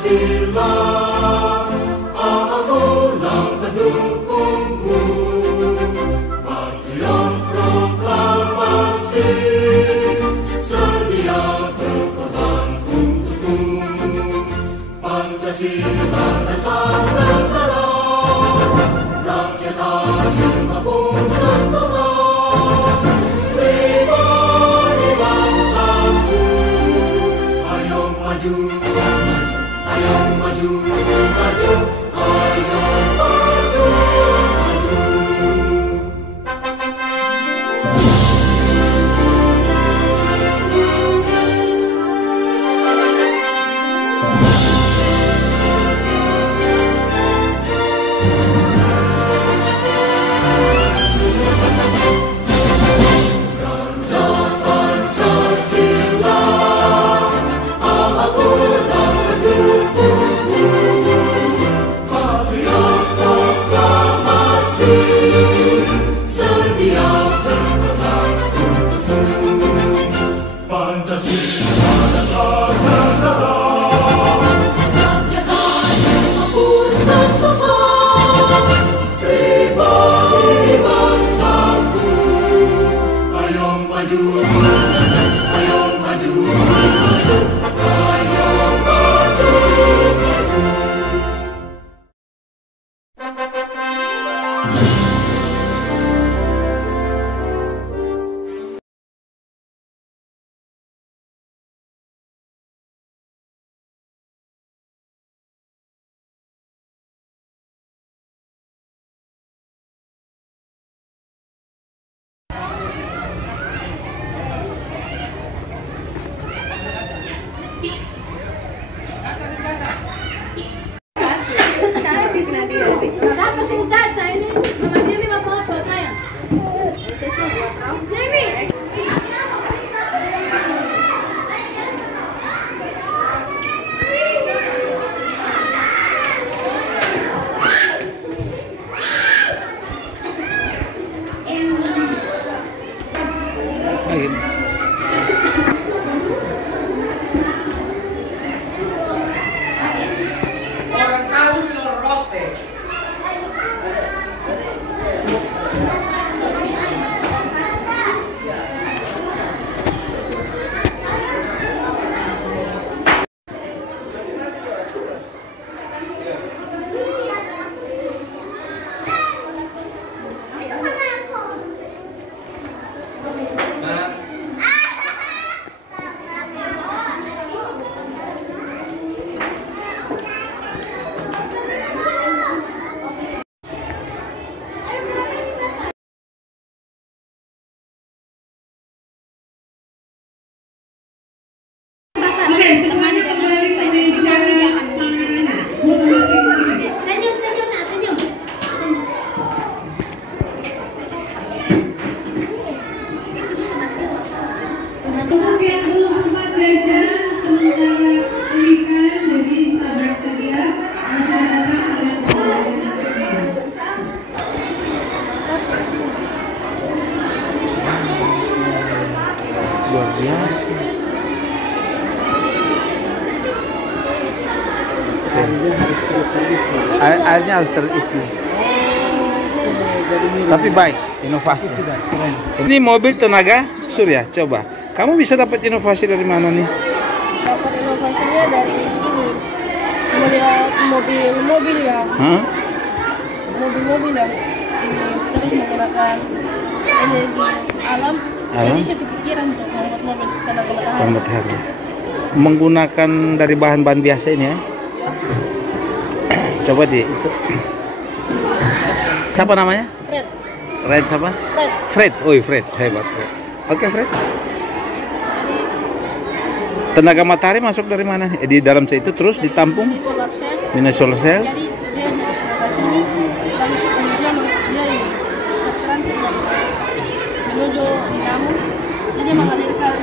Pancasila, akulah pendukungmu, patriot proklamasi, sedia berkorban untukmu. Pancasila dasar negara, rakyat adil maupun sentosa, pribadi bangsaku. Ayo maju, ayo maju, maju, ayo maju, maju. Airnya harus terisi. Tapi baik, inovasi. Ini mobil tenaga surya. Coba, kamu bisa dapat inovasi dari mana nih? Dapat inovasinya dari ini, melihat mobil ya. Mobil-mobil yang terus menggunakan energi alam. Jadi saya kepikiran untuk membuat mobil tenaga matahari. Menggunakan dari bahan-bahan biasa ini ya. Coba di itu. Siapa namanya? Fred. Fred siapa? Fred. Fred. Oh, Fred. Hebat, Fred. Oke, Fred. Tenaga matahari masuk dari mana? Di dalam itu terus ditampung Di solar cell. minus solar cell. Jadi dia dari tenaga sini langsung dia ini tekan menuju dinamo. Jadi mengalirkan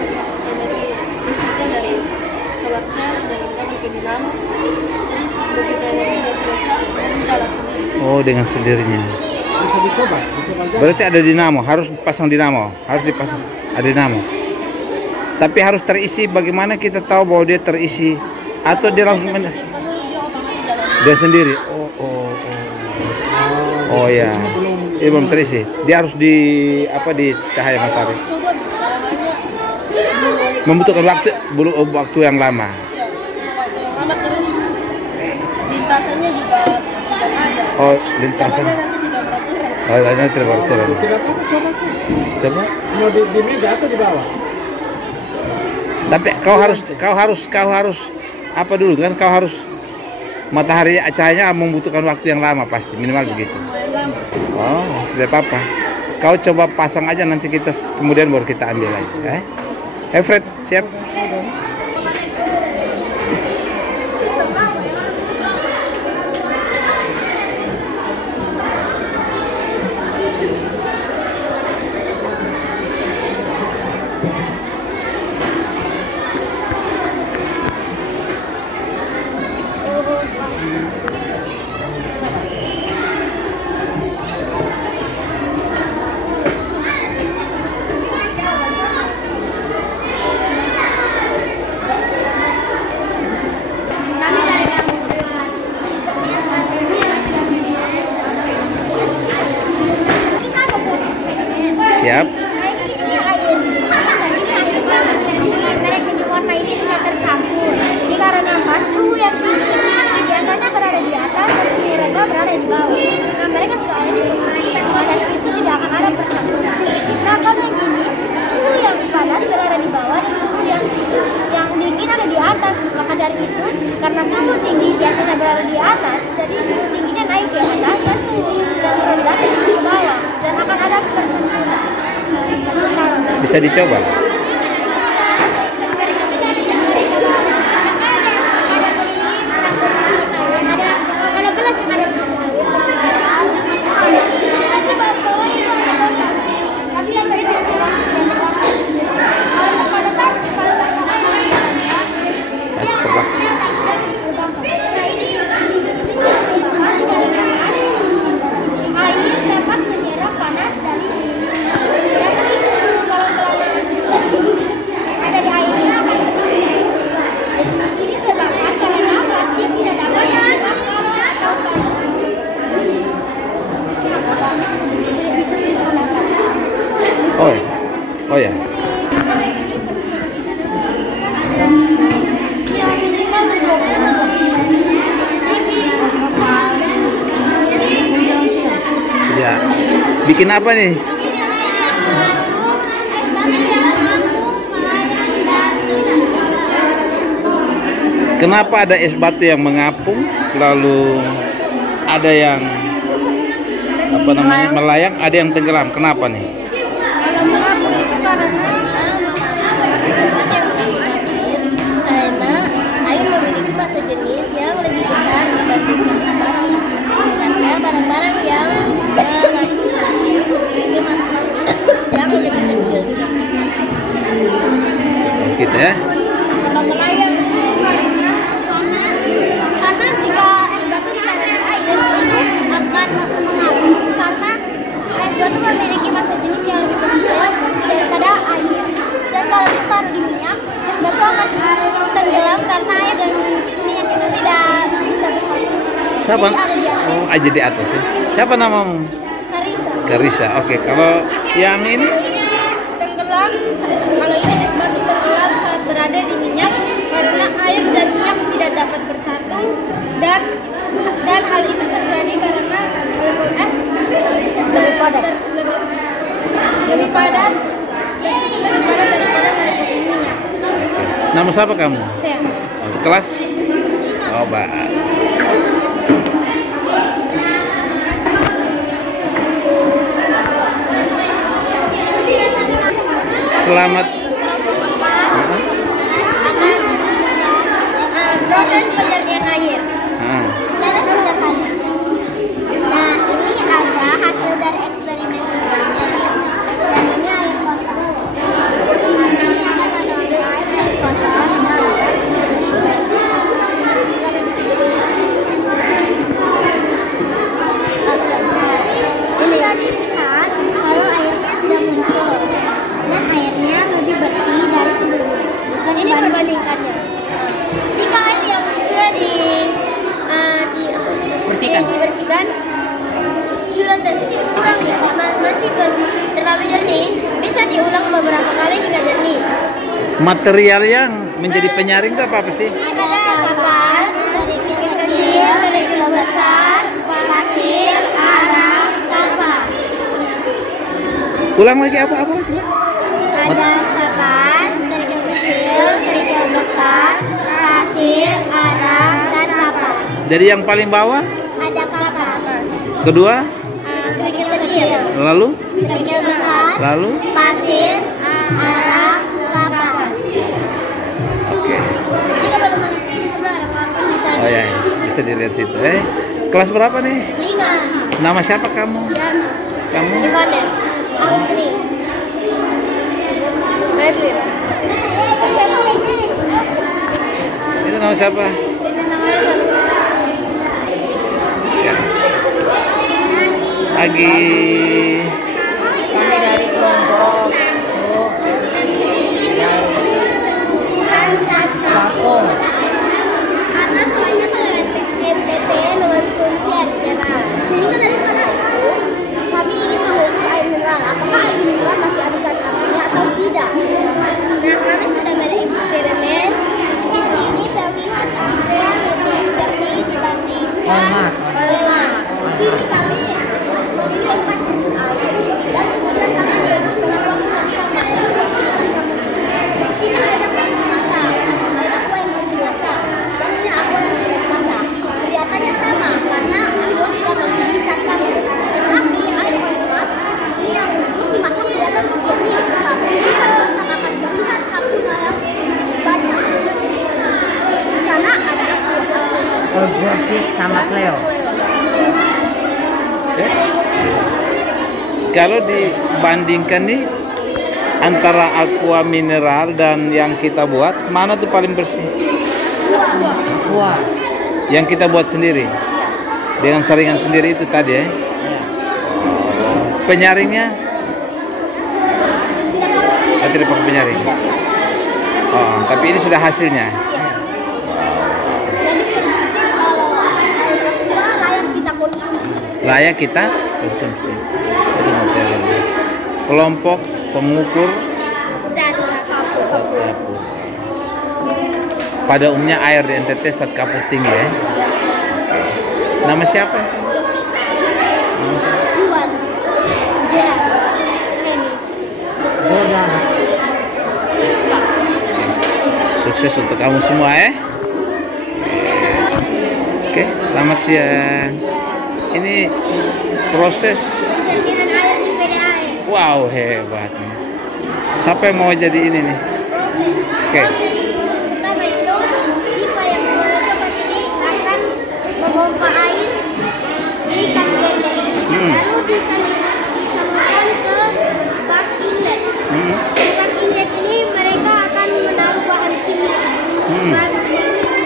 energi listriknya dari solar cell dan ke dinamo. Jadi begitu energinya selesai, jalan sendiri. Oh, dengan sendirinya. Bisa dicoba aja. Berarti ada dinamo, harus pasang dinamo, harus dipasang. Ada dinamo. Tapi harus terisi. Bagaimana kita tahu bahwa dia terisi? Atau dia langsung penuhi Dia sendiri. Oh ya. Ini belum terisi. Dia harus di di cahaya matahari. Coba bisa hanya Membutuhkan waktu yang lama. ya, waktu yang lama terus lintasannya juga tidak ada. Oh, Jadi, lintasan. jalannya nanti tidak beraturan. Oh, ini teraturan. Tidak apa, coba. Coba. Mau di meja atau di bawah? Tapi kau harus apa dulu kan? Kau harus matahari cahayanya membutuhkan waktu yang lama pasti minimal begitu. Lumayan lama. Oh, tidak apa-apa. Kau coba pasang aja nanti kita kemudian baru kita ambil lagi. Fred, siap? Siap. Warna ini tidak tercampur. Ini karena apa? Suhu yang tinggi biasanya berada di atas dan suhu rendah berada di bawah. Nah, mereka sudah ada di posisi yang mana itu tidak akan ada percampuran. Nah, kalau yang ini suhu yang panas berada di bawah dan suhu yang dingin ada di atas. Maka dari itu, karena suhu tinggi biasanya berada di atas, jadi suhu tingginya naik ke atas dan suhu yang rendah ke bawah dan akan ada percampuran. Bisa dicoba. Kalau gelas yang ada di sini. Tapi yang tadi tidak terlalu. Kasih ke belakang. Air dapat menyerap panas dari ada di airnya akan ini terbakar karena plastik tidak dapat Oh ya. Ya. Bikin apa nih? Kenapa ada es batu yang mengapung, lalu ada yang melayang, ada yang tenggelam. Kenapa nih? Kalau mengapung itu karena air memiliki massa jenis yang lebih besar dibandingkan batu. Karena barang-barang yang mengandung air memiliki massa yang lebih kecil. Gitu ya. Kalau melayang itu karena jika es batu ditaruh di air itu akan mengapung karena es batu memiliki massa jenis yang lebih kecil daripada air. Dan kalau ditaruh di minyak, es batu akan tenggelam karena air dan minyak itu tidak bisa bersatu. Siapa? Jadi ada di atas. Oh, aja di atas ya. Siapa namamu? Karisa. Karisa. Oke, kalau yang ini Tenggelam, kalau ini es batu tenggelam saat berada di minyak karena air dan minyak tidak dapat bersatu dan hal itu terjadi karena molekul es lebih padat daripada molekul minyak. nama siapa kamu? Saya. Untuk kelas? Oh, Mbak. Selamat. Proses penyernian air Ah. secara sederhana. Nah, ini ada hasil dari eksperimen sebelumnya. Dan ini air kotor. Air kotor bisa dilihat kalau airnya sudah muncul dan airnya lebih bersih dari sebelumnya. Bisa dibandingkannya. Jika air yang sudah dan sudah kurang sih, masih belum terlalu jernih. Bisa diulang beberapa kali hingga jernih. Material yang menjadi penyaring itu apa sih? Ada kapas, kerikil kecil, kerikil besar, pasir, arang, kapas. Ulang lagi apa? Ada kapas, kerikil kecil, kerikil besar, pasir, arang, dan kapas. Jadi yang paling bawah, Ada kapas, kedua, kerikil kecil, lalu, kerikil besar, lalu. pasir, arang, kapas. Oke. Jika belum mengerti di sebelah ada kartu bisa Oh ya, bisa dilihat situ. Kelas berapa nih? 5. Nama siapa kamu? Kamu? Ivander, Audrey, Bradley. Itu nama siapa? Ya. Agi. Kami dari kelompok Bakung. Karena kebanyakan NTT mengonsumsi air mineral. Sehingga daripada itu, kami ingin mengukur air mineral. Apakah air mineral masih ada zat amonia atau tidak? Nah, kami sudah bereksperimen. Di sini terlihat air lebih jernih dibandingkan olmas. Di sini kami memilih 4 jenis air dan kemudian kami merebus dengan waktu yang sama. Di sini ada aqua masak, ada aqua yang belum dimasak, dan ini aqua yang sudah dimasak. Kelihatannya sama karena aqua tidak memiliki zat kabur. Tetapi air panas ini yang belum dimasak kelihatan jernih, tetapi jika dimasak akan terlihat kaburnya yang banyak. Di sana ada aqua. Gosip sama Cleo. Oke. Kalau dibandingkan nih antara aqua mineral dan yang kita buat, mana tuh paling bersih? Wah. Yang kita buat sendiri, dengan saringan sendiri itu tadi ya. Penyaringnya? Tidak pakai penyaring. Oh, tapi ini sudah hasilnya. Jadi terbukti kalau air aqua layak kita konsumsi. Layak kita konsumsi. Jadi material. Kelompok pengukur Zat kapur. zat kapur. Pada umumnya air di NTT zat kapur tinggi ya. Nama siapa? Nama siapa? Juan. Ya. Jordan. Sukses untuk kamu semua ya. Oke, selamat siang. Ini proses, Penjernihan air di PDAM. wow, hebat nih. Siapa yang mau jadi ini nih? Oke. Proses pertama itu pipa yang berwarna coklat ini akan memompa air di kaki genteng. Lalu disalurkan ke bak inlet. Di bak inlet ini mereka akan menaruh bahan kimia.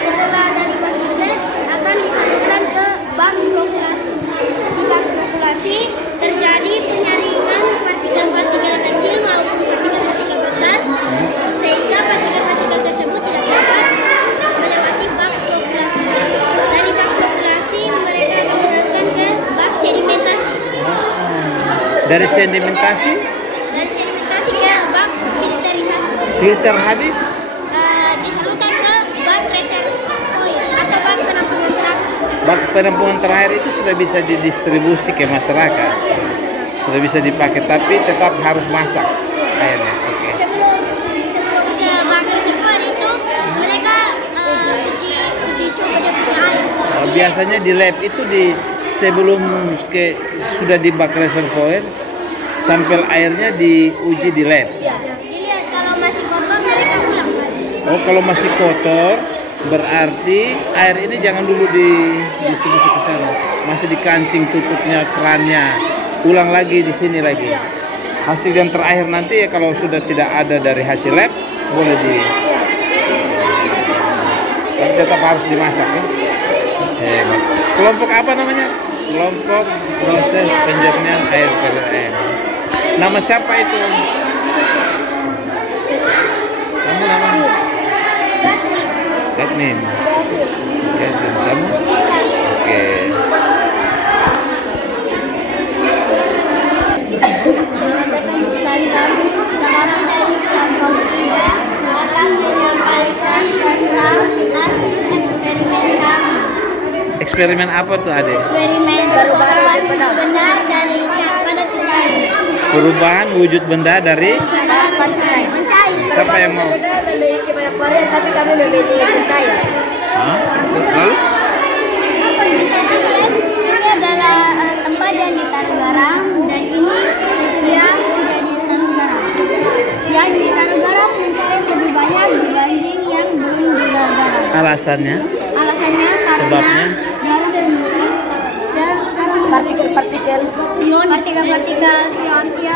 Setelah dari bak inlet akan disalurkan ke bak flokulasi. Di bak flokulasi terjadi penyaringan partikel-partikel kecil maupun partikel-partikel besar, sehingga partikel-partikel tersebut tidak dapat melewati bak flokulasi. Dari bak flokulasi mereka akan menaruhkan ke bak sedimentasi. Dari sedimentasi, Dari sedimentasi ke bak filterisasi. filter habis, Disalurkan ke bak reservoir atau bak penampungan terakhir. bak penampungan terakhir itu sudah bisa didistribusi ke masyarakat. Sudah bisa dipakai, tapi tetap harus masak airnya. Oke. Sebelum ke bak reservoir itu mereka uji coba dia punya air. Biasanya di lab itu sebelum sudah di bak reservoir, sampel airnya diuji di lab. Ya. Dilihat kalau masih kotor mereka ulang. Oh, kalau masih kotor berarti air ini jangan dulu didistribusi ke sana. Masih dikancing tutupnya, kerannya. Ulang lagi di sini lagi. Hasil yang terakhir nanti ya kalau sudah tidak ada dari hasil lab boleh tapi tetap harus dimasak ya. Hebat. Kelompok apa namanya? Kelompok proses penjernihan air PDAM. Nama siapa itu? Kamu nama? Gatmin. Kamu? Oke. Tuan kami dari kelompok 3 akan menyampaikan tentang hasil eksperimen kami. Eksperimen apa tuh Ade? Eksperimen perubahan benda dari pada cair. Perubahan wujud benda dari Mencair. siapa yang mau? Memiliki banyak varian, tapi kami memilih mencair. Hah? Lalu? Bisa dilihat ini adalah tempat yang ditaruh garam dan ini yang tidak ditaruh garam. Yang ditaruh garam mencair lebih banyak dibanding yang belum ditaruh garam. Alasannya? Alasannya karena Sebabnya? garam memiliki partikel-partikel ion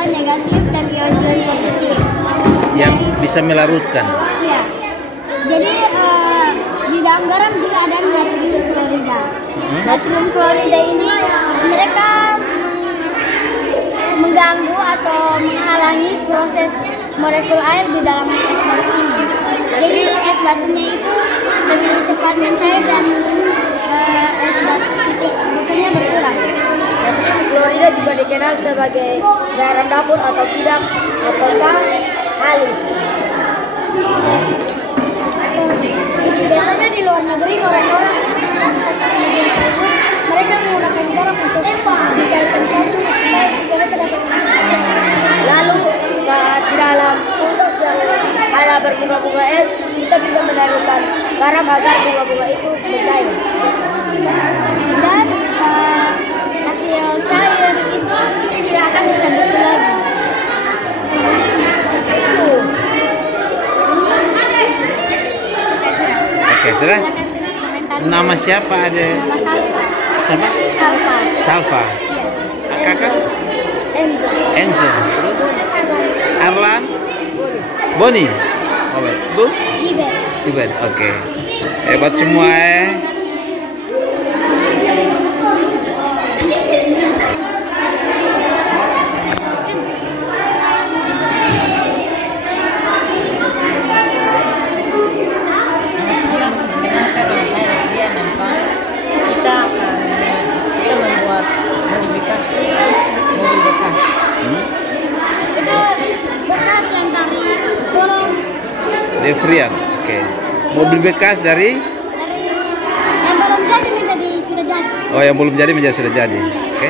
negatif dan ion positif. Yang bisa melarutkan. Iya. Jadi di dalam garam juga ada natrium klorida. Natrium klorida ini mereka mengganggu atau menghalangi proses molekul air di dalam es batu ini. Jadi es batunya itu lebih cepat mencair dan es batunya berkurang. Natrium klorida juga dikenal sebagai garam dapur atau tidak ataukah halid. Biasanya di luar negeri orang-orang mesin salju mereka menggunakan garam untuk mencairkan salju supaya mereka dapat. Lalu saat di dalam kulkas yang ada berbunga-bunga es, kita bisa menaruhkan garam agar bunga-bunga itu mencair. Dan hasil cair itu tidak akan bisa berubah lagi. Oke, sudah. Nama siapa Ade? Nama Salva. Siapa? Salva. Salva. Iya. Kakak? Enzo. Enzo. Terus? Arlan? Boni. Oh, baik. Bu? Ibe. Iben. Oke. Hebat semua Kita membuat modifikasi mobil bekas. Itu bekas yang kami borong Devrian. Oke. Mobil bekas dari? yang belum jadi menjadi sudah jadi. Oh, yang belum jadi menjadi sudah jadi. Oke.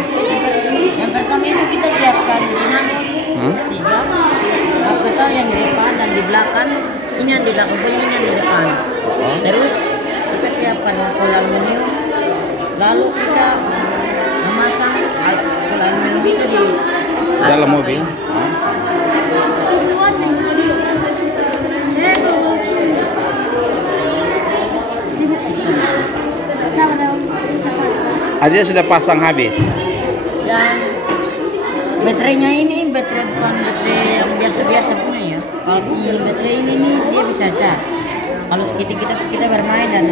Yang pertama itu kita siapkan dinamo 3, atau yang di depan dan di belakang. Ini yang di belakang, ini yang di depan. Terus kita siapkan fol aluminium, lalu kita memasang fol aluminium itu di Dalam mobil. Aja sudah pasang habis. Dan baterainya ini baterai bukan baterai yang biasa-biasa punya ya. Kalau baterai ini nih dia bisa cas. Kalau kita bermain dan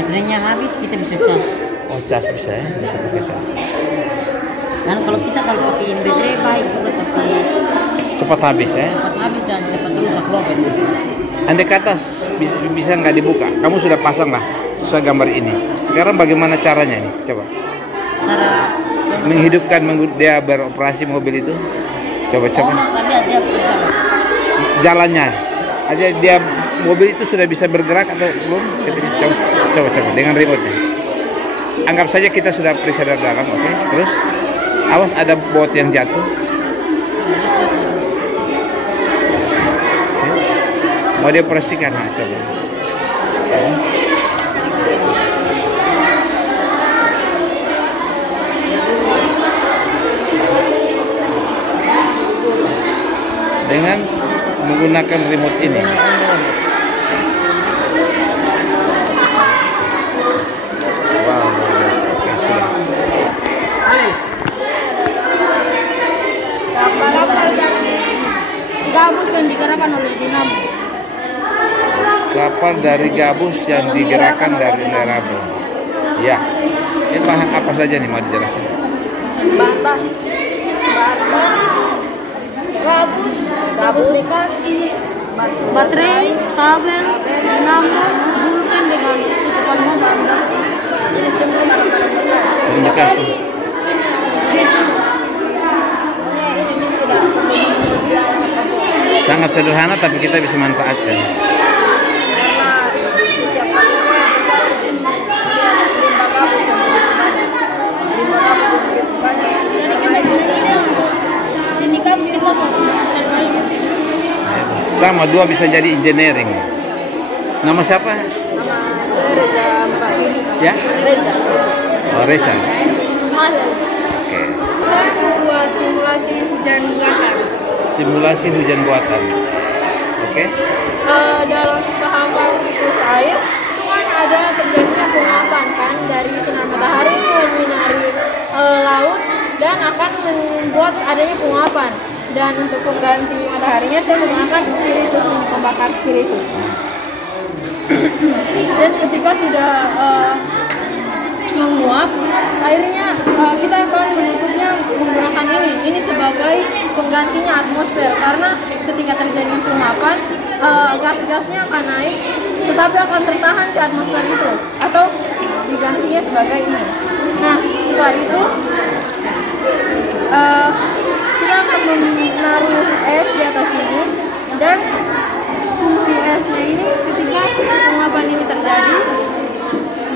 baterainya habis kita bisa cas. Oh, cas bisa ya, bisa pakai cas. Dan kalau pakai baterai baik juga tapi Cepat habis ya. cepat habis dan cepat rusak lobet. Andai kata bisa nggak dibuka, kamu sudah pasang lah sesuai gambar ini. Sekarang bagaimana caranya nih? Coba. Cara Menghidupkan dia beroperasi mobil itu. Coba. makanya dia bisa. Jalannya aja dia mobil itu sudah bisa bergerak atau belum? Coba dengan remote-nya. Anggap saja kita sudah periksa dari dalam, oke? Terus awas ada bot yang jatuh. Mau dioperasikan, nah, coba. Dengan menggunakan remote ini. Wow, luar biasa. Oke, sudah. Gabus yang digerakkan oleh dinamo. Kapal dari gabus yang digerakkan dari dinamo. Ya. Ini bahan apa saja nih mau dijelaskan? Bahan gabus bekas ini baterai, kabel, dinamo, bulpen dengan tutupan motor. Ini semua barang-barang bekas. Bekas. Ini tidak perlu kemudian sederhana tapi kita bisa manfaatkan. Karena setiap kali saya berjalan di sini melihat limbah kampus yang begitu banyak. Limbah kampus yang begitu banyak. Jadi kita bisa ini kampus kita mau Sama, dua bisa jadi engineering. Nama siapa? nama saya Reza Mbak. Ya? Reza. Oh, Reza. Halal. Oke. Saya membuat simulasi hujan buatan. Simulasi hujan buatan. Oke. Dalam tahapan siklus air itu kan ada terjadinya penguapan kan dari sinar matahari menyinari laut dan akan membuat adanya penguapan. Dan untuk pengganti mataharinya saya menggunakan spiritus, pembakar spiritus. Dan ketika sudah menguap, airnya kita akan menutupnya menggunakan ini sebagai penggantinya atmosfer, karena ketika terjadi penguapan gas-gasnya akan naik tetapi akan tertahan di atmosfer itu atau digantinya sebagai ini. Nah, setelah itu kita akan menaruh es di atas ini, dan fungsi esnya ini ketika penguapan ini terjadi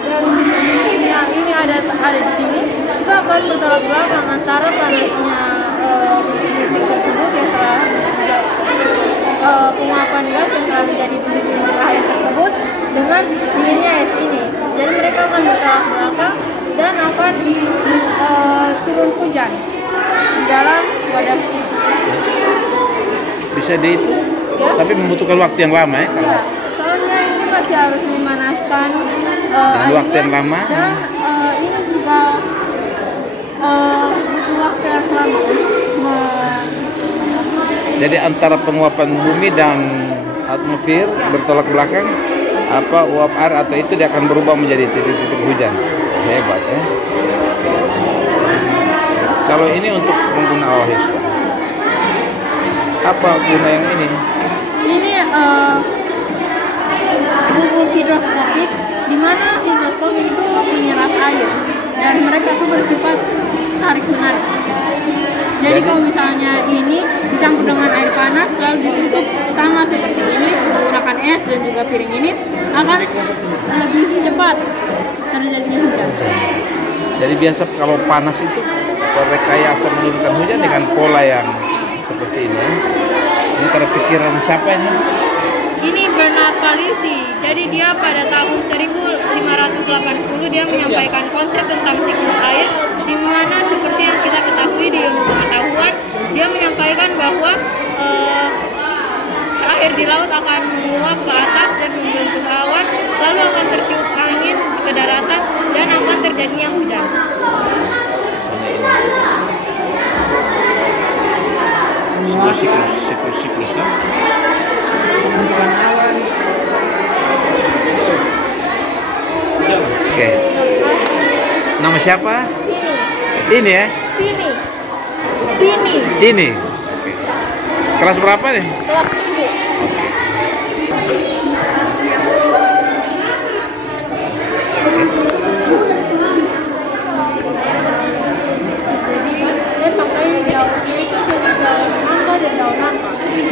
dan ini ada di sini, itu akan bertolak belakang antara panasnya bintik tersebut yang telah penguapan gas yang telah menjadi bintik-bintik air tersebut dengan dinginnya es ini. Jadi mereka akan bertolak belakang dan akan turun hujan di dalam wadah ini. Bisa di itu? Ya? Tapi membutuhkan waktu yang lama ya? Ya, soalnya ini masih harus memanaskan Dan waktu yang lama? dan ini juga butuh waktu yang lama. Jadi antara penguapan bumi dan atmosfer bertolak belakang, apa uap air atau itu dia akan berubah menjadi titik-titik hujan. Hebat ya. Kalau ini untuk pengguna apa guna yang ini? Ini bubuk hidroskopik, di mana hidroskopik itu menyerap air dan mereka itu bersifat tarik menarik. Jadi kalau misalnya ini dicampur dengan air panas lalu ditutup sama seperti ini menggunakan es dan juga piring ini, akan lebih cepat terjadinya hujan. Jadi biasa kalau panas itu rekayasa menurunkan hujan dengan pola yang seperti ini. Ini karena pikiran siapa ini? Ini Bernard Palissy. Jadi dia pada tahun 1580 dia menyampaikan konsep tentang siklus air, di mana seperti yang kita ketahui di ilmu pengetahuan, dia menyampaikan bahwa air di laut akan menguap ke atas dan membentuk awan, lalu akan tertiup angin ke daratan dan akan terjadinya hujan. Siklus kan? Oke. Nama siapa? Ini ya? Ini. Oke. Kelas berapa nih? Kelas 7.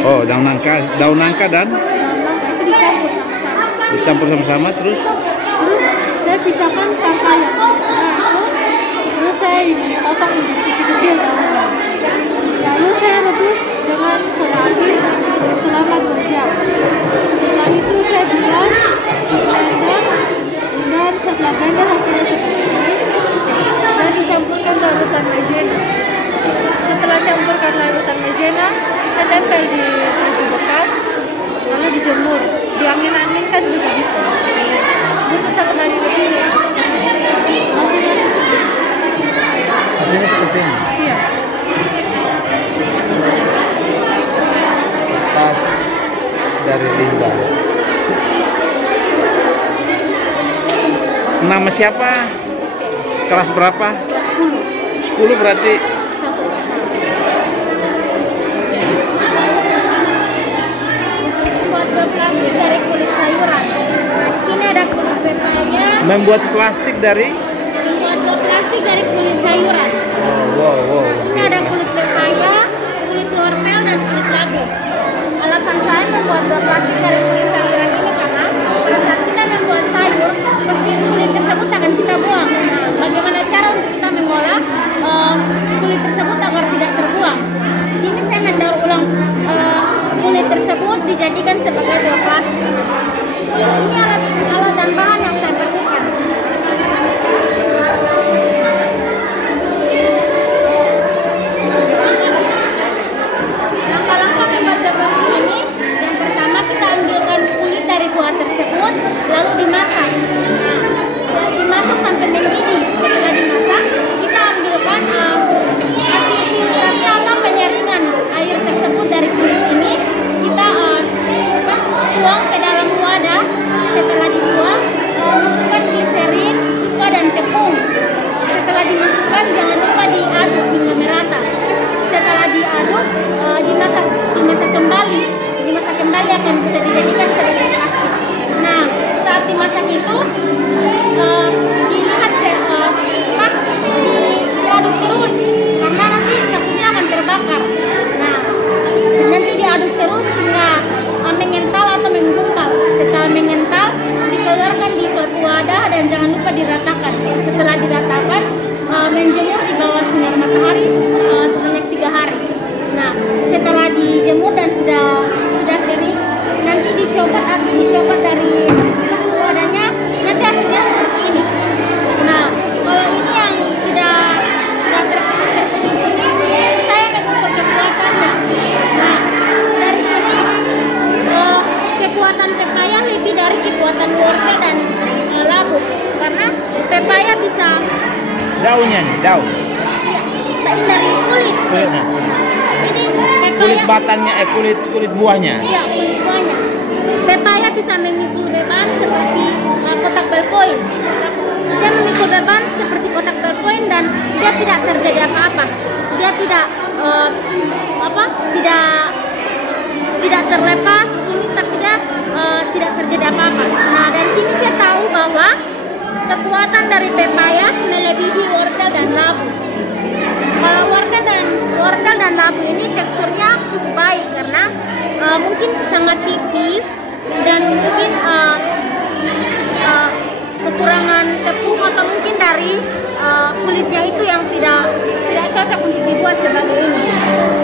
Oh, daun nangka dan dicampur sama-sama terus Saya pisahkan tangkanya. Terus saya potong kecil-kecil daunnya. Lalu saya rebus dengan soda api selama 2 jam. Setelah itu saya bilas, blender, dan setelah blender hasilnya seperti ini, dan dicampurkan larutan maizena. Setelah campurkan larutan maizena, kita tempel di tungku bekas, lalu dijemur. Diangin-anginkan juga bisa. Butuh 1 hari lebih. hasilnya seperti ini. Iya. Kertas dari limbah. Nama siapa? Kelas berapa? 10 berarti. Membuat plastik dari kulit sayuran. Nah, di sini ada kulit pepaya. Membuat plastik dari? Membuat plastik dari kulit sayuran. Wow. Ini ada kulit pepaya, kulit wortel, dan kulit labu. Alat membuat bioplastik dari kulit sayuran ini karena pada saat kita membuat sayur, pasti kulit tersebut akan kita buang. Nah, bagaimana cara untuk kita mengolah kulit tersebut agar tidak terbuang? Di sini saya mendaur ulang kulit tersebut dijadikan sebagai bioplastik. Ini alat dan bahan yang saya perlukan. Langkah-langkah membuat bioplastik ini, yang pertama kita ambilkan kulit dari buah tersebut, lalu dimasak. Nah, dimasak sampai mendidih. Setelah dimasak, kita ambilkan hasil filtrasi atau penyaringan air tersebut dari kulit ini. Kita tuang ke dalam wadah. Setelah dibuang, masukkan gliserin, cuka dan tepung. Setelah dimasukkan, jangan lupa diaduk hingga merata. Setelah diaduk, dimasak kembali. Dimasak kembali akan bisa dijadikan sebagai plastik. Nah, saat dimasak itu dilihat diaduk terus karena nanti takutnya akan terbakar. Nah, nanti diaduk terus hingga mengental atau menggumpal. Setelah mengental, dikeluarkan di suatu wadah dan jangan lupa diratakan. Setelah diratakan, menjemur di bawah sinar matahari sebanyak 3 hari. Nah, setelah dijemur dan sudah kering, nanti harus dicopot dari wadahnya. Nanti hasilnya seperti ini. Nah, kalau ini yang sudah terputus ini, saya mengukur kekuatannya. Nah, dari sini kekuatan pepaya lebih dari kekuatan wortel dan labu, karena pepaya bisa Daunnya nih, daun. ya, dari kulit. Kulitnya. Ini Kulit pepaya, batangnya, kulit buahnya. iya kulit buahnya. Pepaya bisa memikul beban seperti kotak ballpoint. Dia memikul beban seperti kotak ballpoint dan dia tidak terjadi apa-apa. Dia tidak tidak terlepas ini, tapi dia tidak terjadi apa-apa. Nah, dari sini saya tahu bahwa kekuatan dari pepaya melebihi wortel dan labu. Kalau wortel dan labu ini teksturnya cukup baik karena mungkin sangat tipis dan mungkin kekurangan tepung atau mungkin dari kulitnya itu yang tidak cocok untuk dibuat sebagai ini.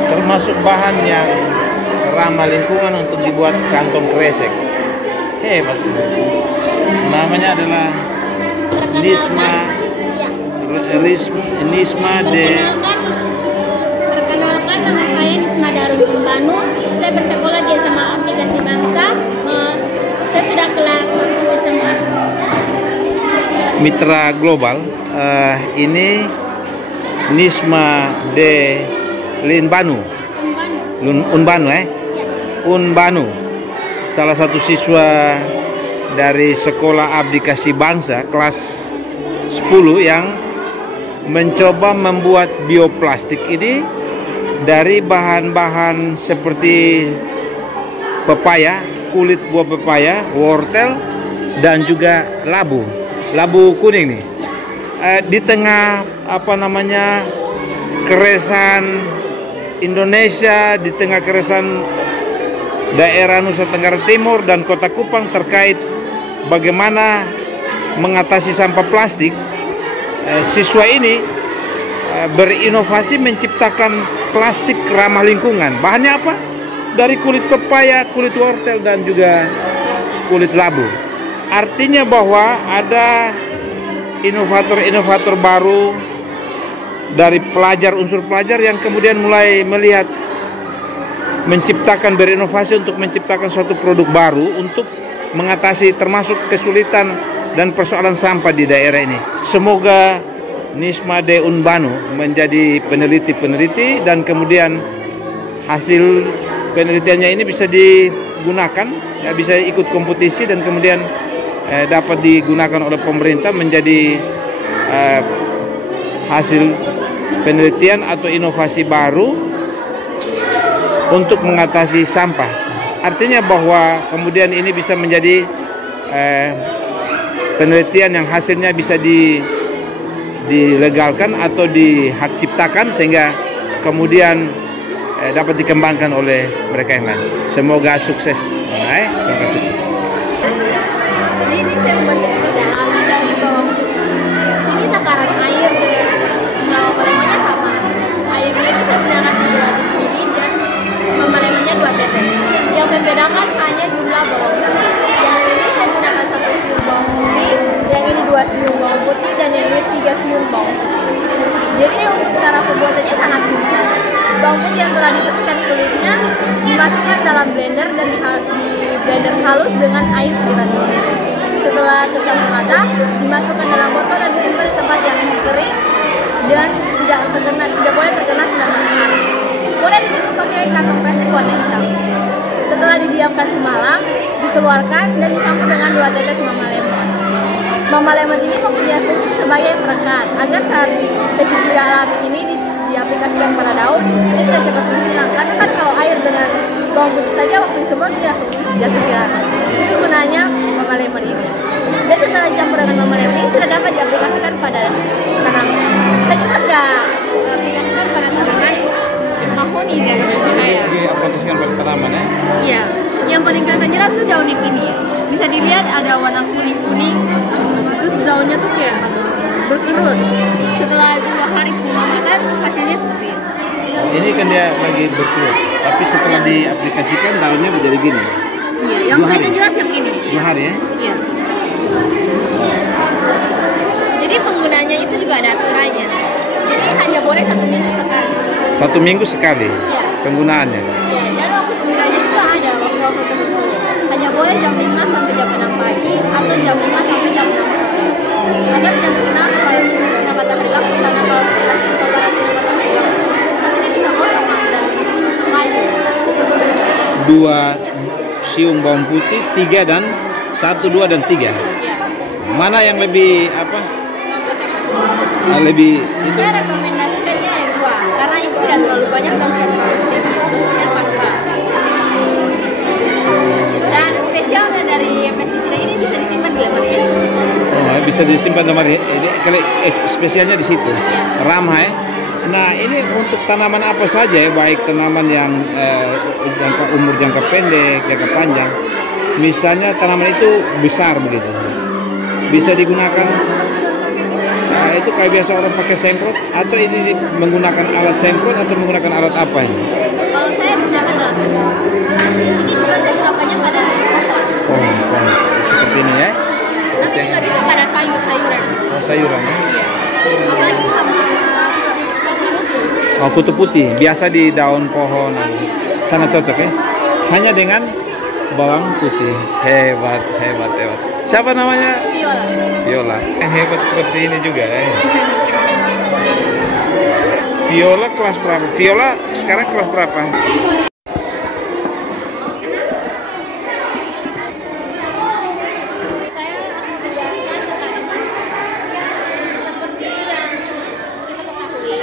Termasuk bahan yang ramah lingkungan untuk dibuat kantong kresek. Hebat. Namanya adalah Nisma de. Perkenalkan, nama saya Nisma Darun Umbanu. Saya bersekolah di SMA Aplikasi Bangsa. Saya sudah kelas 1 SMA. Mitra global, ini Nisma de Linbanu. Unbanu Ya. Unbanu, salah satu siswa dari Sekolah Abdikasi Bangsa kelas 10 yang mencoba membuat bioplastik ini dari bahan-bahan seperti pepaya, kulit buah pepaya, wortel, dan juga labu kuning nih. Di tengah keresan Indonesia, di tengah keresan daerah Nusa Tenggara Timur dan Kota Kupang terkait bagaimana mengatasi sampah plastik, siswa ini berinovasi menciptakan plastik ramah lingkungan. Bahannya apa? Dari kulit pepaya, kulit wortel, dan juga kulit labu. Artinya bahwa ada inovator-inovator baru dari unsur pelajar yang kemudian mulai melihat berinovasi untuk menciptakan suatu produk baru untuk mengatasi termasuk kesulitan dan persoalan sampah di daerah ini. Semoga Nisma de Unbanu menjadi peneliti dan kemudian hasil penelitiannya ini bisa digunakan, bisa ikut kompetisi dan kemudian dapat digunakan oleh pemerintah menjadi hasil penelitian atau inovasi baru untuk mengatasi sampah. Artinya bahwa kemudian ini bisa menjadi penelitian yang hasilnya bisa dilegalkan atau dihak ciptakan, sehingga kemudian dapat dikembangkan oleh mereka yang lain. Semoga sukses. Semoga sukses. Jadi ini saya membuat api dari bawang putih. Sini takaran air dengan jumlah mama-lemanya sama. Airnya itu saya gunakan 300 ml dan mama-lemanya 2 tetes. Yang membedakan hanya jumlah bawang putih. Yang ini saya gunakan 1 siung bawang putih, yang ini 2 siung bawang putih, dan yang ini 3 siung bawang putih. Jadi untuk cara pembuatannya sangat mudah. Bawang putih yang telah dibersihkan kulitnya dimasukkan dalam blender dan di blender halus dengan air 300 ml. Setelah tercampur rata, dimasukkan dalam botol dan disimpan di tempat yang kering dan tidak boleh terkena sinar matahari. Boleh ditutup pakai kantong plastik warna hitam. Setelah didiamkan semalam, dikeluarkan dan dicampur dengan 2 tetes mama lemon. Mama lemon ini mempunyai fungsi sebagai perekat agar saat pestisida alami ini diaplikasikan pada daun, dia tidak cepat menghilang. Karena kan kalau air dengan bawang putih saja waktu disemprot dia langsung hilang. Itu gunanya mama lemon ini. Dan setelah dicampur dengan mama lemon ini sudah dapat diaplikasikan pada tanaman. Kita juga sudah aplikasikan pada tanaman mahoni dan saya. Diaplikasikan pada tanaman ya? Iya. Yang paling kelihatan jelas tuh daun yang ini. Bisa dilihat ada warna kuning-kuning. Terus daunnya tuh kayak berkerut. Setelah 2 hari pengamatan hasilnya seperti ini. Ini kan dia lagi berkerut, tapi setelah diaplikasikan daunnya menjadi gini. Iya, yang kelihatan jelas yang ini. 2 hari ya? Iya. Jadi penggunanya itu juga ada aturannya. Jadi hanya boleh 1 minggu sekali. 1 minggu sekali Iya. penggunaannya. Ya, dan waktu penggunaannya juga ada waktu-waktu tertentu. Hanya boleh jam 5 sampai jam 6 pagi atau jam 5 sampai jam 6 sore. Agar tidak terkena sinar matahari langsung, karena kalau terkena paparan sinar matahari langsung, nanti dia bisa gosong dan layu. 2 siung bawang putih, 3 dan 1, 2 dan 3. Ya. Mana yang lebih apa? Lebih itu? Saya rekomendasikannya yang 2 karena itu tidak terlalu banyak dan tidak terlalu sulit, dosisnya pas-pas. Dan spesialnya dari pestisida ini bisa disimpan di lemari es. Oh, bisa disimpan lemari. Spesialnya di situ. Ramah ya. Nah, ini untuk tanaman apa saja ya, baik tanaman yang umur jangka pendek, jangka panjang. Misalnya tanaman itu besar begitu. Bisa digunakan itu kayak biasa orang pakai semprot, atau ini menggunakan alat semprot atau menggunakan alat apa ini? Kalau saya gunakan alat semprot. Ini juga saya gunakannya pada pohon. Pohon seperti ini ya. Tapi juga bisa pada sayur-sayuran. Oh, sayuran ya. Iya. Apalagi sama kutu putih. Oh, kutu putih biasa di daun pohon. Sangat cocok ya. Hanya dengan bawang putih. Hebat. Siapa namanya? Viola. Yang hebat seperti ini juga ya. Viola kelas berapa? Viola sekarang kelas berapa? Saya akan menjelaskan tentang itu. Seperti yang kita ketahui,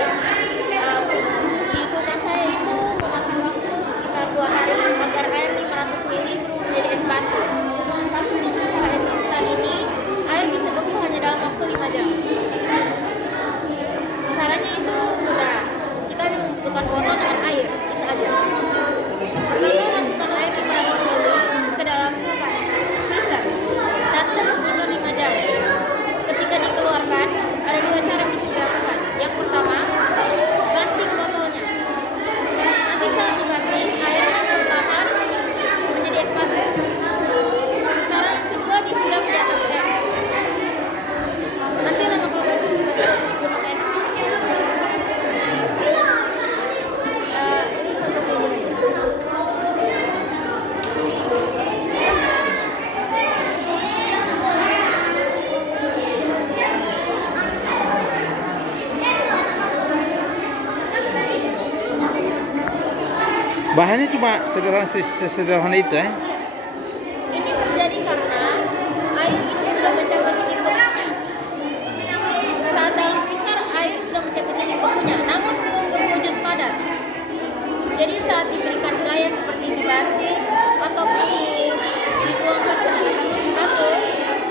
di kulkas saya itu memakan waktu sekitar 2 hari agar air 500 ml berubah menjadi es batu. Tapi untuk es instan ini, air bisa beku hanya dalam waktu 5 jam. Caranya itu mudah. Kita hanya membutuhkan botol dengan air, itu aja. Pertama, masukkan air 500 ml ke dalam kulkas freezer dan tunggu sekitar 5 jam. Ketika dikeluarkan, ada 2 cara yang bisa dilakukan. Yang pertama, banting botolnya. Nanti saat dibanting, airnya perlahan menjadi es batu. Cara yang kedua, disiram di atas es. Nanti lama kelamaan gunung es. Ini contohnya. Bahannya cuma sesederhana itu ya. Ini terjadi karena air itu sudah mencapai titik bekunya. Saat dalam freezer, air sudah mencapai titik bekunya, namun belum berwujud padat. Jadi saat diberikan gaya seperti dibanting ataupun dituangkan ke dalam es batu,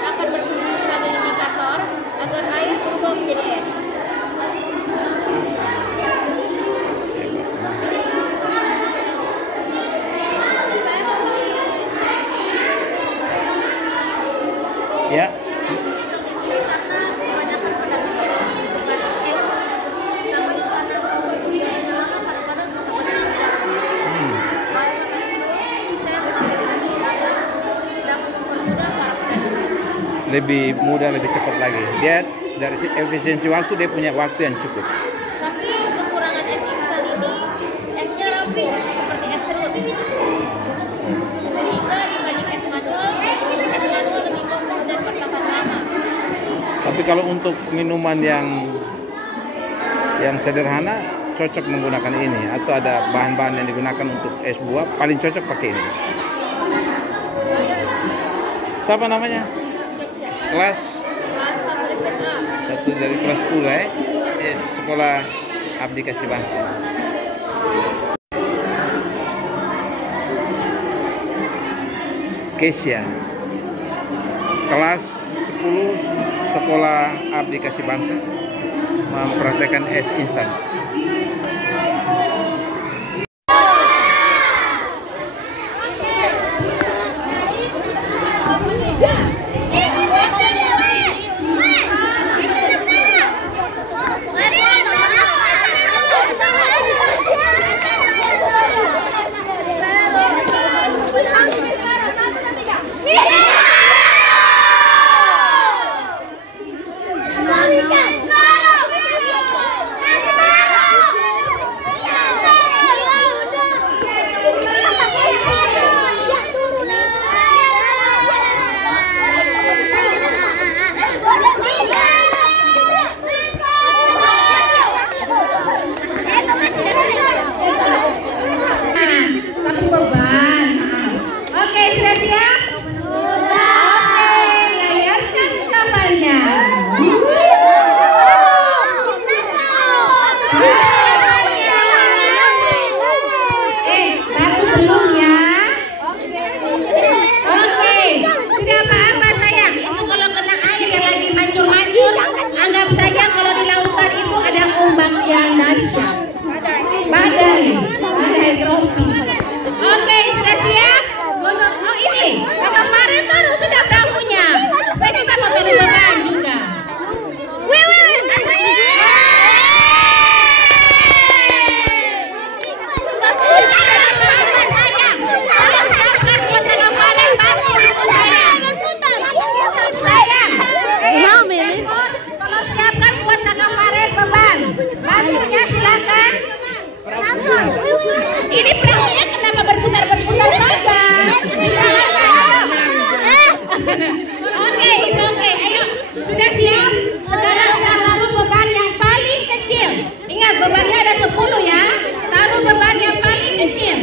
akan berfungsi sebagai indikator agar air berubah menjadi es. lebih mudah, lebih cepat lagi. Dia dari efisiensi waktu, dia punya waktu yang cukup. Tapi kekurangan es instan ini, esnya rampung seperti es serut. Sehingga dibanding es manual lebih kokoh dan bertahan lama. Tapi kalau untuk minuman yang sederhana, cocok menggunakan ini. Atau ada bahan-bahan yang digunakan untuk es buah, paling cocok pakai ini. Siapa namanya? Kelas 1 dari kelas 10 sekolah Abdi Kasih Bangsa. Kesia, kelas 10 sekolah Abdi Kasih Bangsa, mempraktekkan es instan. Ini perahunya kenapa berputar-berputar Baba? Oke, ayo. Sudah siap? Sekarang kita taruh beban yang paling kecil. Ingat, bebannya ada 10 ya. Taruh beban yang paling kecil.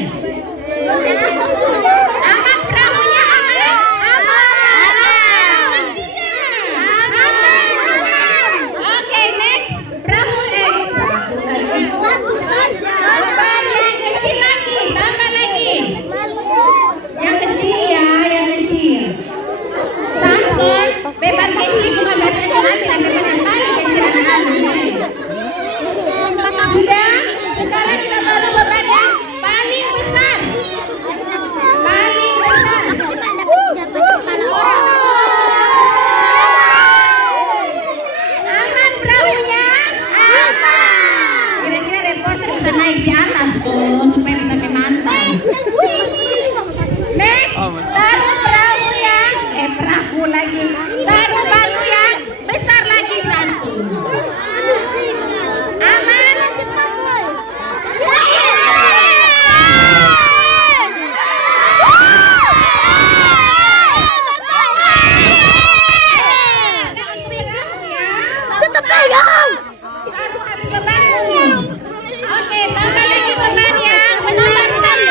Aman perahunya, aman? Oke, next. Perahu satu saja. Beban yang kecil lagi, tambah lagi. Yang kecil ya, yang kecil. Sangkut, beban kecil juga biasanya ambil beban yang paling kecil. Sudah, sekarang kita taruh beban yang paling besar. Paling besar. Aman perahunya? Aman. Kira-kira reporter bisa naik di atas tuh supaya bisa memantau. Next, taruh perahu yang perahu lagi. Taruh batu yang besar lagi satu. Aman? Oke, tambah lagi bebannya. Besar sekali.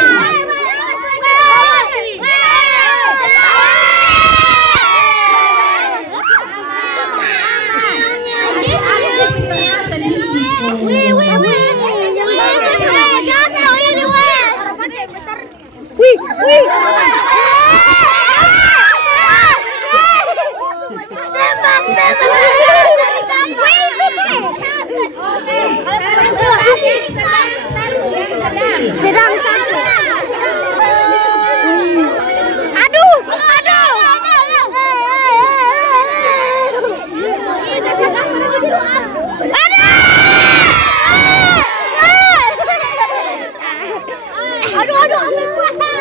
Sedang satu. Aduh. Aduh.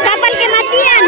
Kapal kematian.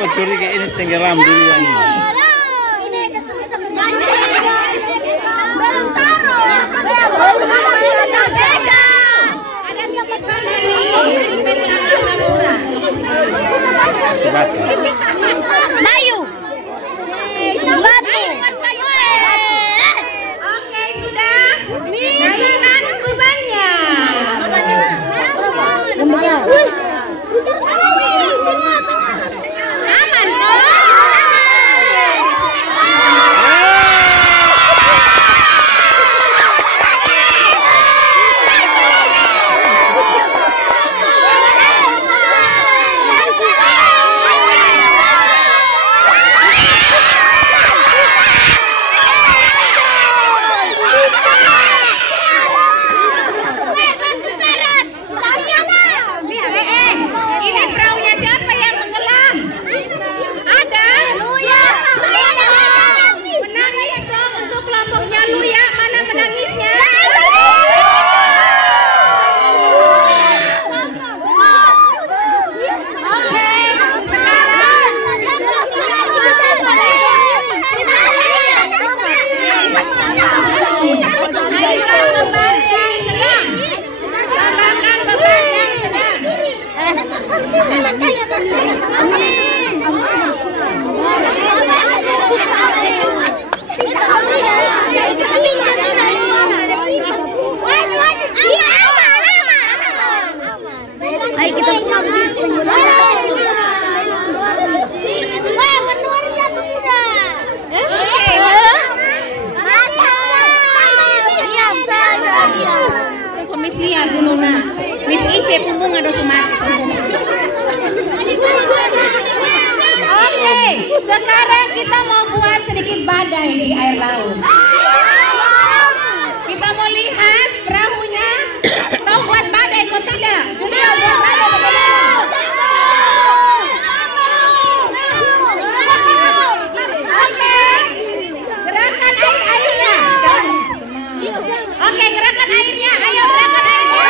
Kenapa curiga ini tenggelam duluan? Ini kesem-kesem belum taruh. Ada titik mana nih? Batu. Bayu. Oke, sudah. Giliran bebannya. Aman kok? Ini perahunya siapa yang tenggelam? Ada? Menangis dong untuk kelompoknya Luya. Mana menangisnya? Oke, ayo beban yang sedang. Tambahkan beban yang sedang. Ayo kita Miss Lia dulu nah. Miss Ice punggung ada sumati. Oke, sekarang kita mau buat sedikit badai di air laut. Kita mau lihat perahunya. Tahu buat badai kok tidak? Sudah buat badai bagaimana? Oke, gerakan airnya. Oke, gerakan airnya. Ayo gerakan airnya.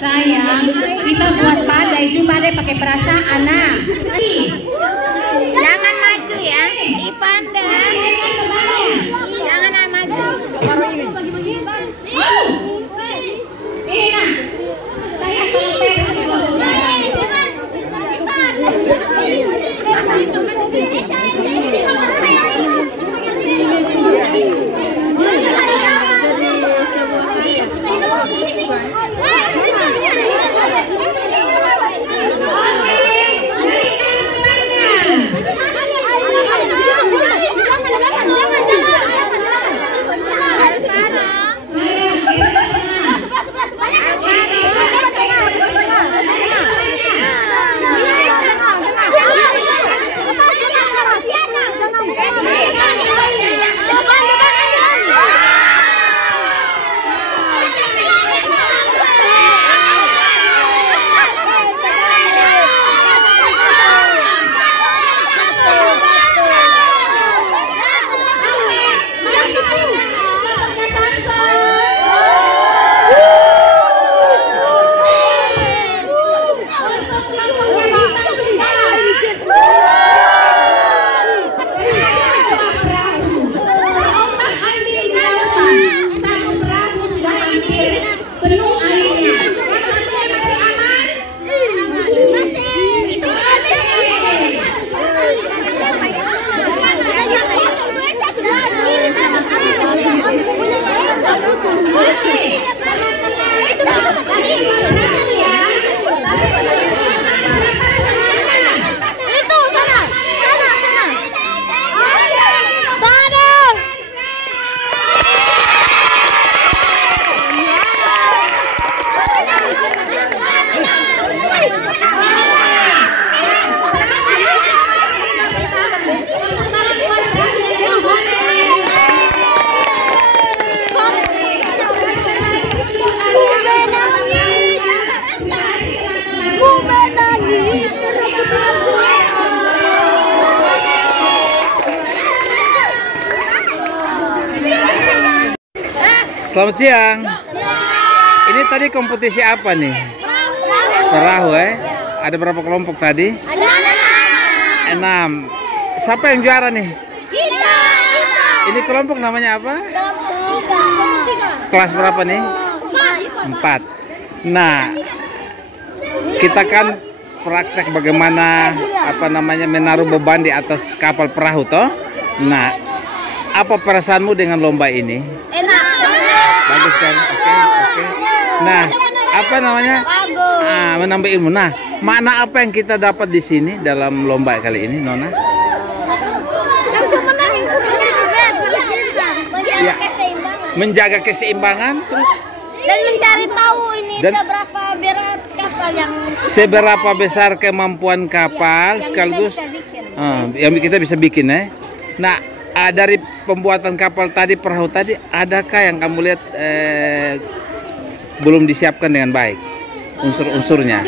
Sayang, kita buat badai cuma deh pakai perasaan, nah. Jangan maju ya, dipandang. Jangan maju. Oke, Selamat siang. Ini tadi kompetisi apa nih? Perahu Ada berapa kelompok tadi? Ada 6. Siapa yang juara nih? kita. Ini kelompok namanya apa? Kelompok 3. Kelas berapa nih? 4. Nah, kita kan praktek bagaimana menaruh beban di atas kapal perahu toh. Nah, apa perasaanmu dengan lomba ini? Enak. Bagus kan? Oke. Nah, menambah ilmu. Nah, makna apa yang kita dapat di sini dalam lomba kali ini, Nona? Ya. Menjaga keseimbangan, terus Dan mencari tahu ini Dan- seberapa berat kapal yang seberapa besar kemampuan kapal yang sekaligus kita bisa bikin. yang kita bisa bikin Nah, dari pembuatan kapal tadi, perahu tadi, adakah yang kamu lihat belum disiapkan dengan baik unsur-unsurnya?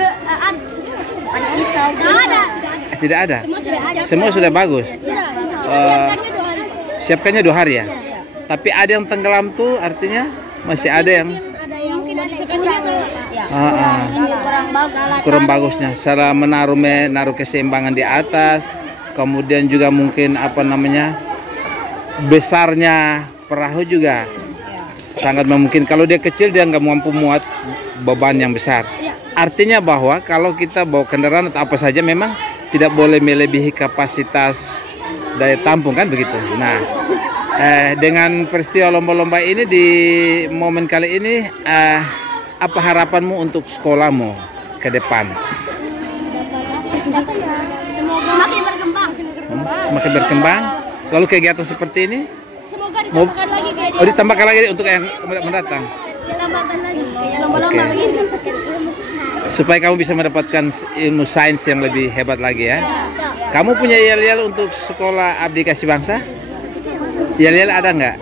Tidak ada. Semua sudah bagus. Siapkannya 2 hari ya. Tapi ada yang tenggelam tuh, artinya masih ada yang kurang bagusnya. Cara menaruh keseimbangan di atas, kemudian juga mungkin besarnya perahu juga sangat memungkinkan. Kalau dia kecil dia nggak mampu muat beban yang besar. Artinya bahwa kalau kita bawa kendaraan atau apa saja memang tidak boleh melebihi kapasitas daya tampung, kan begitu. Nah, dengan peristiwa lomba-lomba ini di momen kali ini, apa harapanmu untuk sekolahmu ke depan? Semoga makin berkembang. Semakin berkembang. Lalu kegiatan seperti ini Semoga mau ditambahkan lagi kayak ditambahkan lagi untuk yang mendatang, ditambahkan lagi kayak lomba-lomba Oke. begini. supaya kamu bisa mendapatkan ilmu sains yang lebih hebat lagi ya. Kamu punya yel-yel untuk sekolah Abdi Kasih Bangsa? Yel-yel ada nggak?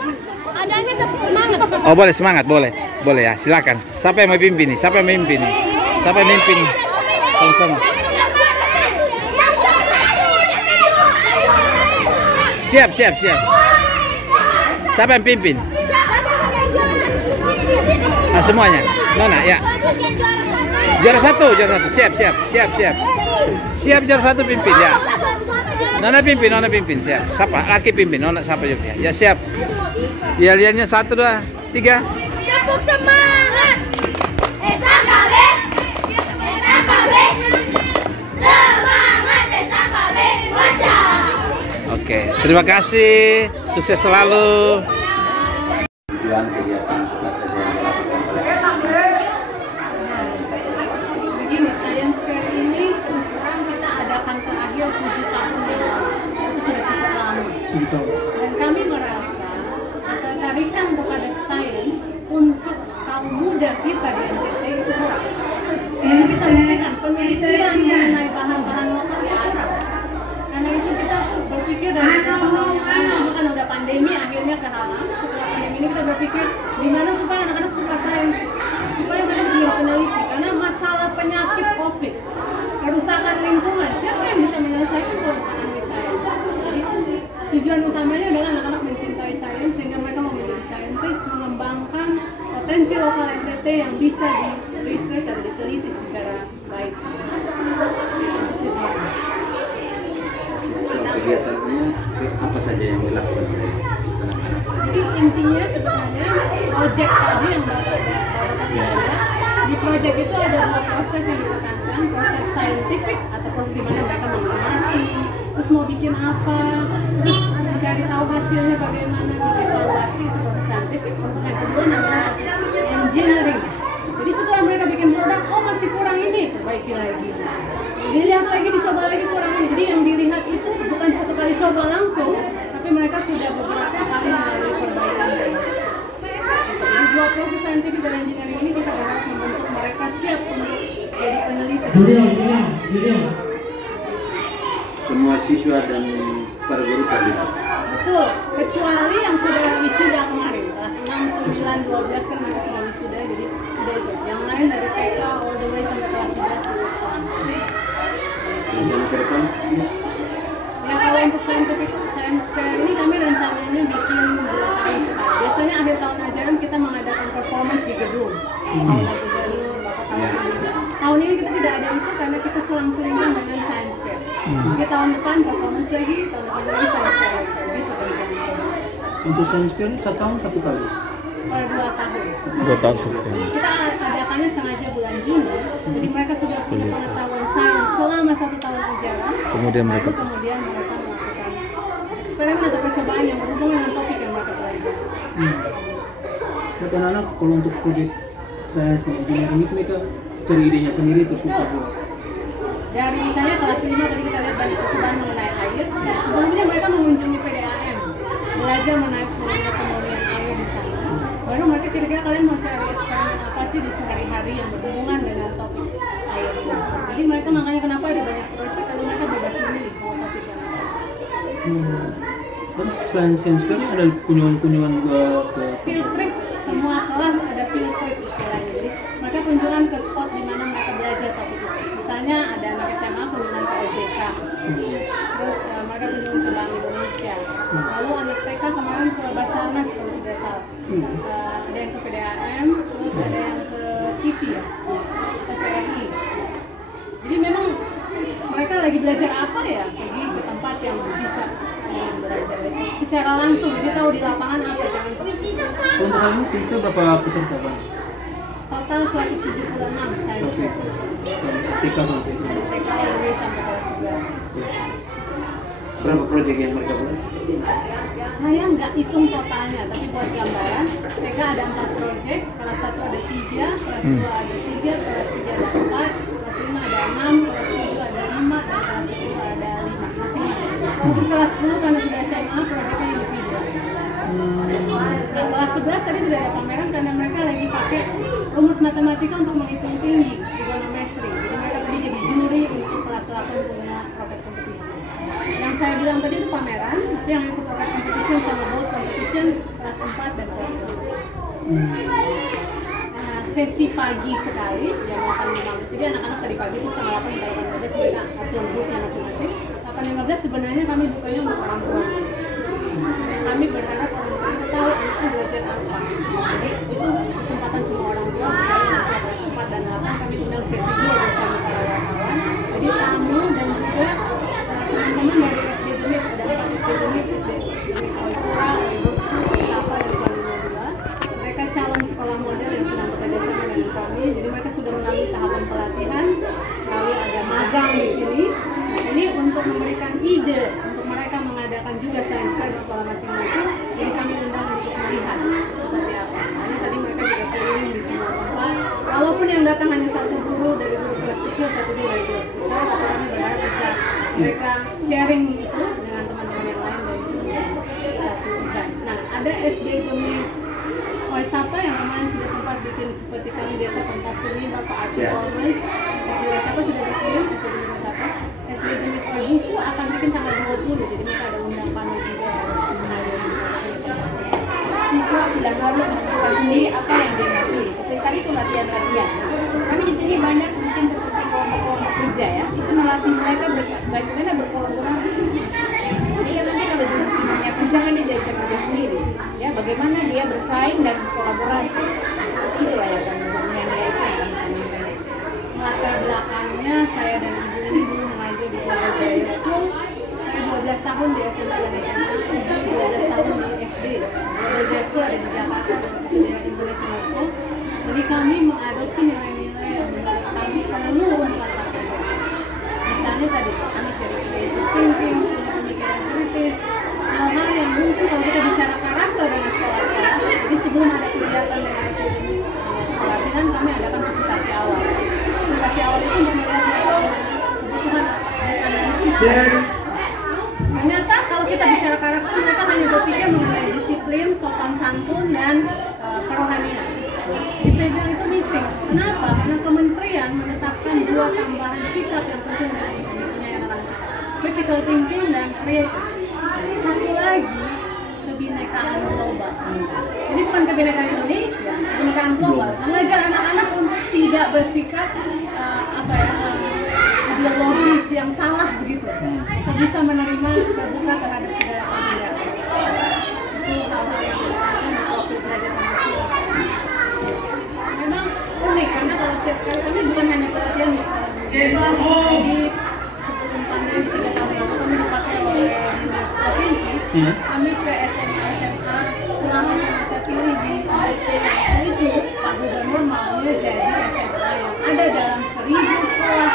Adanya tapi semangat. Oh, boleh, semangat, boleh ya. Silakan. Siapa yang memimpin nih? Siapa yang memimpin? Sama-sama. Siap. Siapa yang pimpin? Nah, semuanya. Nona, ya. Juara satu. Siap. Siap juara 1 pimpin ya. Nona pimpin, siap. Siapa? Laki pimpin, Nona siapa juga? Ya, siap. Yel-yelnya 1, 2, 3. Tepuk semangat. SKB. Semangat SKB. Baca. Oke, terima kasih. Sukses selalu. Tujuan kegiatan apa saja yang dilakukan oleh Begini, Science Fair ini terus terang kita adakan terakhir 7 tahun yang lalu. Itu sudah cukup lama. Dan kami merasa ketertarikan kepada sains untuk kaum muda kita di NTT itu kurang. Kita bisa buktikan penelitian mengenai bahan-bahan lokal itu kurang. Karena itu kita tuh berpikir dari beberapa tahun yang lalu, bukan udah pandemi akhirnya kehalang. Setelah pandemi ini kita berpikir gimana supaya anak-anak suka sains, supaya mereka bisa jadi peneliti. Karena masalah penyakit COVID, kerusakan lingkungan, siapa yang bisa menyelesaikan kalau bukan di sains? Jadi tujuan utamanya adalah anak-anak mencintai sains sehingga mereka mau menjadi saintis, mengembangkan potensi lokal NTT yang bisa di research atau diteliti secara baik. Tujuan. kegiatannya apa saja yang dilakukan oleh anak-anak? Jadi intinya sebenarnya project tadi yang Bapak kasih lihat, di project itu ada 2 proses yang ditekankan, proses scientific atau proses di mana mereka mengamati, terus mau bikin apa, terus mencari tahu hasilnya bagaimana, evaluasi, itu proses scientific. Proses yang kedua namanya proses engineering. Jadi setelah mereka bikin produk, oh masih kurang ini, perbaiki lagi. Dilihat lagi, dicoba lagi, kurang ini. Jadi yang dilihat itu bukan satu kali coba langsung, tapi mereka sudah beberapa kali melalui perbaikan. Jadi 2 proses saintifik dan engineering ini kita berharap membentuk mereka siap untuk jadi peneliti. Semua siswa dan para guru terlibat. Betul, kecuali yang sudah wisuda kemarin, kelas 6, 9, 12 kan mereka sudah wisuda, jadi sudah itu. Yang lain dari TK all the way sampai kelas 11 Rencana ke depan, Miss? Ya kalau untuk science fair ini kami rencananya bikin 2 kali sekali. biasanya akhir tahun ajaran kita mengadakan performance di gedung. Lagu jalur, Bapak tahu sendiri. Tahun ini kita tidak ada itu karena kita selang-selingkan dengan science fair. Jadi tahun depan performance lagi, tahun depan lagi science fair lagi. Gitu kan. Untuk science fair ini setahun satu kali. Per 2 tahun. 2 tahun sebelum. Kita adakannya sengaja bulan Juni, jadi mereka sudah punya pengetahuan sains selama 1 tahun ajaran. Kemudian mereka melakukan eksperimen atau percobaan yang berhubungan dengan topik yang mereka pelajari. Buat anak-anak kalau untuk proyek sains dan engineering itu mereka cari idenya sendiri terus mereka buat. Dari misalnya kelas 5 tadi kita lihat banyak percobaan mengenai air. Sebelumnya mereka mengunjungi PDAM, belajar mengenai pemulihan air di sana. Baru mereka kira-kira kalian mau cari eksperimen apa sih di sehari-hari yang berhubungan dengan topik air ini. Jadi mereka makanya kenapa ada banyak proyek kalau mereka bebas memilih mau topik yang apa. Terus selain science fair ada kunjungan-kunjungan juga ke Field trip, semua kelas ada field trip istilahnya. Jadi mereka kunjungan ke spot di mana mereka belajar topik itu. Misalnya ada anak SMA kunjungan ke OJK, terus mereka kunjungan ke Bank Indonesia. Lalu anak TK kemarin ke Basarnas kalau tidak salah. Ada yang ke PDAM, terus ada yang ke TV ya, ke PRI. Jadi memang mereka lagi belajar apa ya, pergi ke tempat yang bisa belajar itu secara langsung, jadi tahu di lapangan apa, jangan Kalau untuk hal ini siswa berapa peserta Bang? total 176 science fair. TK sampai SMA. TK LW sampai kelas 11. Berapa proyek yang mereka buat? Saya nggak hitung totalnya, tapi buat gambaran, TK ada 4 proyek, kelas 1 ada 3, kelas 2 ada 3, kelas 3 ada 4, kelas 5 ada 6, kelas 7 ada 5, dan kelas 10 ada 5, masing-masing. Khusus kelas 10 karena sudah SMA, proyeknya individual. Nah, kelas 11 tadi tidak ada pameran karena mereka lagi pakai rumus matematika untuk menghitung tinggi, trigonometri. Jadi mereka tadi jadi juri untuk kelas 8 punya rocket competition. Yang saya bilang tadi itu pameran, tapi yang ikut rocket competition sama boat competition kelas 4 dan kelas 5. Sesi pagi sekali jam 8.15. Jadi anak-anak tadi pagi itu setengah 8 sampai 8.15 mereka atur grupnya masing-masing. 8.15 sebenarnya kami bukanya untuk orang tua. Kami berharap orang tua itu tahu anaknya belajar apa. Jadi itu kesempatan semua orang tua. Misalnya kelas 4 dan 8 kami undang sesi 2 bersama para wartawan. Jadi tamu dan juga teman-teman dari SD Dumit, ada 4 SD Dumit, SD Oipura, Oirufu, Oisapa, dan Suwanina juga. Mereka calon sekolah model yang sedang bekerja sama dengan kami. Jadi mereka sudah melalui tahapan pelatihan, lalu ada magang di sini. Nah, ini untuk memberikan ide untuk mereka mengadakan juga science fair di sekolah masing-masing. Jadi kami undang untuk melihat seperti apa. Makanya tadi mereka juga keliling di semua tempat. Walaupun yang datang hanya 1 guru dari guru kelas kecil, 1 guru dari kelas besar, tapi kami berharap bisa mereka sharing itu dengan teman-teman yang lain dari satu event. Nah, ada SD Dumit Oisapa yang kemarin sudah sempat bikin seperti kami biasa pentas seni, Bapak Aceh Olmes. SD Oisapa sudah bikin, SD Dumit Oisapa. SD Dumit Oirufu akan bikin tanggal 20, jadi mereka ada undang panel juga. Siswa sudah harus menentukan sendiri apa yang dia mau pilih. Seperti tadi itu latihan-latihan. Kami di sini banyak mungkin seperti kelompok-kelompok kerja ya, itu melatih mereka bagaimana berkolaborasi. Dia nanti kalau di dunia kerja kan dia bisa kerja sendiri, ya bagaimana dia bersaing dan berkolaborasi. Seperti itu lah ya kan nilai-nilai itu yang kami tanamkan. Latar belakangnya saya dan ibu ini dulu mengajar di Jawa Jaya School. Saya 12 tahun di SMP dan SMA, 12 tahun di SD. Jawa Jaya School ada di Jakarta, di International School. Jadi kami mengadopsi nilai-nilai yang menurut kami perlu untuk anak-anak. Misalnya tadi, anak jadi creative thinking, punya pemikiran kritis, hal-hal yang mungkin kalau kita bicara karakter dengan sekolah-sekolah. Jadi sebelum ada kegiatan dengan SD Dumit pelatihan, kami adakan konsultasi awal. Konsultasi awal itu untuk melihat kebutuhan analisis. Ternyata kalau kita bicara karakter, mereka hanya berpikir mengenai disiplin, sopan santun, dan kerohanian. Jadi saya bilang itu missing. Kenapa? Karena kementerian menetapkan 2 tambahan sikap yang penting dari punya anak-anak kita. Critical thinking dan creative. Satu lagi, kebinekaan global. Jadi bukan kebinekaan Indonesia, kebinekaan global. Mengajar anak-anak untuk tidak bersikap ideologis yang salah begitu. Kita bisa menerima terbuka terhadap segala perbedaan. Itu hal-hal yang waktu belajar Pancasila. Memang unik karena kalau tiap kali kami bukan hanya pelatihan di sekolah dulu. Jadi sebelum pandemi 3 tahun lalu kami dipakai oleh dinas provinsi. Kami ke SMA selama saya terpilih di UIT waktu itu Pak Gubernur maunya jadi SMA yang ada dalam 1000 sekolah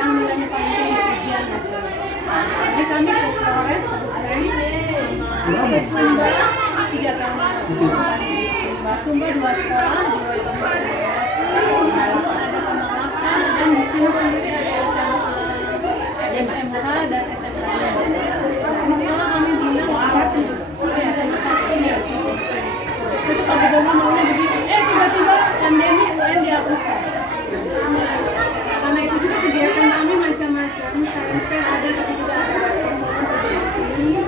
yang nilainya paling tinggi ujian nasional. Jadi kami ke Flores, ke Sumba 3 tahun lalu. Sumba 2 sekolah di ada Pemalakan dan di sini sendiri ada SMH dan SMA. Ini sekolah kami bina satu, ya SMA 1. Itu Pak Gubernur maunya begitu. Tiba-tiba pandemi UN dihapuskan. Karena itu juga kegiatan kami macam-macam. Sains fair ada, tapi juga ada sini.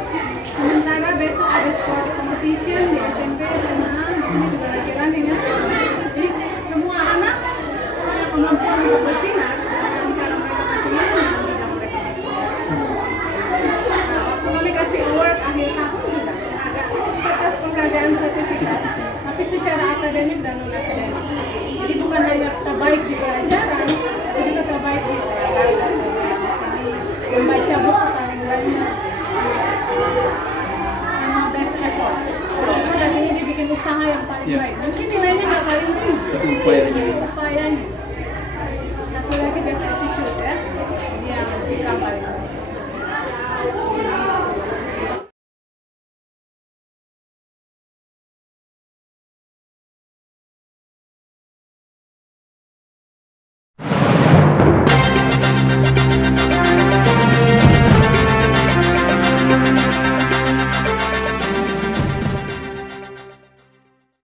Sementara besok ada sport competition di SMP, SMA. Di sini juga lagi running ya. Jadi semua anak punya kemampuan untuk bersinar dan cara mereka bersinar dalam bidang mereka. Nah, waktu kami kasih award akhir tahun juga ada atas penghargaan sertifikat, tapi secara akademik dan non akademik. Jadi bukan hanya kita baik di pelajaran,